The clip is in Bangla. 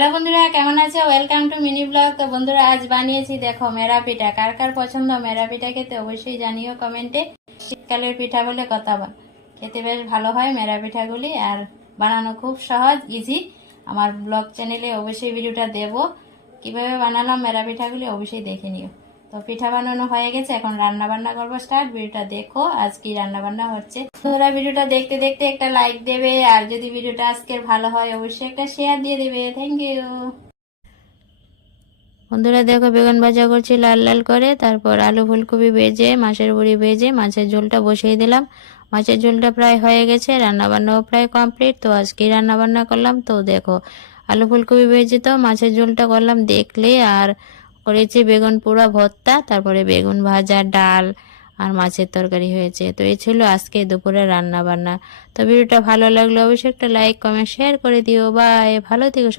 হ্যালো বন্ধুরা, কেমন আছো? Welcome to mini blog. তো বন্ধুরা, আজ বানিয়েছি দেখো মেরা পিঠা। কার কার পছন্দ মেরা পিঠা খেতে অবশ্যই জানিও কমেন্টে। শীতকালের পিঠা বলে কথা বল, খেতে বেশ ভালো হয় মেরা পিঠাগুলি, আর বানানো খুব সহজ, ইজি। আমার ব্লগ চ্যানেলে অবশ্যই ভিডিওটা দেব, কিভাবে বানালাম মেরা পিঠাগুলি অবশ্যই দেখে নিও। তো পিঠা বানানো হয়ে গেছে, এখন রান্না বান্না করবো স্টার্ট। ভিডিওটা দেখো আজ কি রান্না বান্না হচ্ছে। তোমরা ভিডিওটা দেখতে দেখতে একটা লাইক দেবে, আর যদি ভিডিওটা আজকের ভালো হয় অবশ্যই একটা শেয়ার দিয়ে দেবে। Thank you. বন্ধুরা দেখো, বেগুন ভাজা করছি লাল লাল করে, তারপর আলু ফুলকপি ভেজে মাছের বড়ি ভেজে মাছের ঝোলটা বসিয়ে দিলাম। মাছের ঝোলটা প্রায় হয়ে গেছে, রান্না বান্নাও প্রায় কমপ্লিট। তো আজকে রান্না বান্না করলাম। তো দেখো, আলু ফুলকপি ভেজে তো মাছের ঝোলটা করলাম দেখলে, আর করেছি বেগুন পোড়া ভর্তা, তারপরে বেগুন ভাজা, ডাল আর মাছের তরকারি হয়েছে। তো এই ছিল আজকে দুপুরে রান্না বান্না। তো ভিডিওটা ভালো লাগলে অবশ্যই একটা লাইক কমেন্ট শেয়ার করে দিও। বাই, ভালো থেকো।